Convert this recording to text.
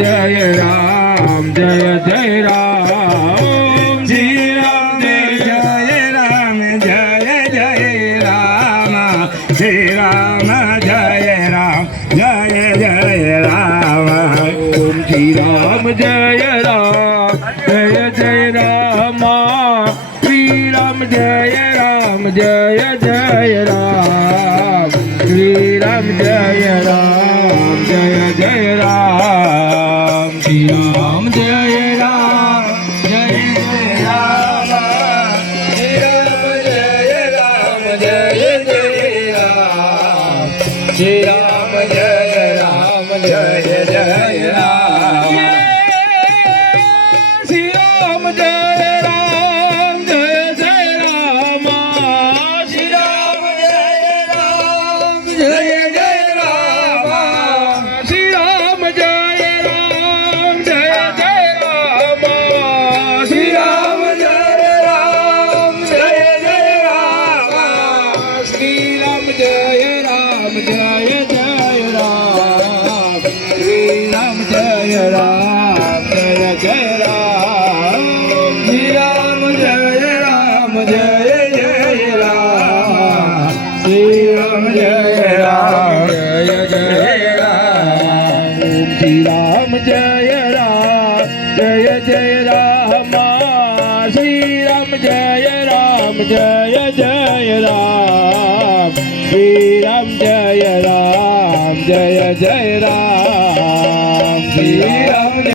Jai Ram Jai Jai Ram Shri Ram Jai Ram Jai Jai Ram Shri Ram Jai Ram Jai Jai Ram Om Shri Ram Jai Ram Jai Jai Ram Shri Ram Jai Ram Jai Jai Ram Shri Ram Jai Ram Jai Jai Ram Shri Ram Jai Ram Jai Jai Ram Shri Ram Jai Ram Jai Jai Ram Shri Ram Jai Ram Jai Jai Ram Shri Ram Jai Ram Jai Jai Ram Shri Ram Jai Ram Jai Jai Ram Shri Ram Jai Ram Jai Jai Ram Shri Ram Jai Ram Jai Jai Ram Shri Ram Jai Ram Jai Jai Ram Shri Ram Jai Ram Jai Jai Ram Shri Ram Jai Ram Jai Jai Ram Shri Ram Jai Ram Jai Jai Ram Shri Ram Jai Ram Jai Jai Ram Shri Ram Jai Ram Jai Jai Ram Shri Ram Jai Ram Jai Jai Ram Shri Ram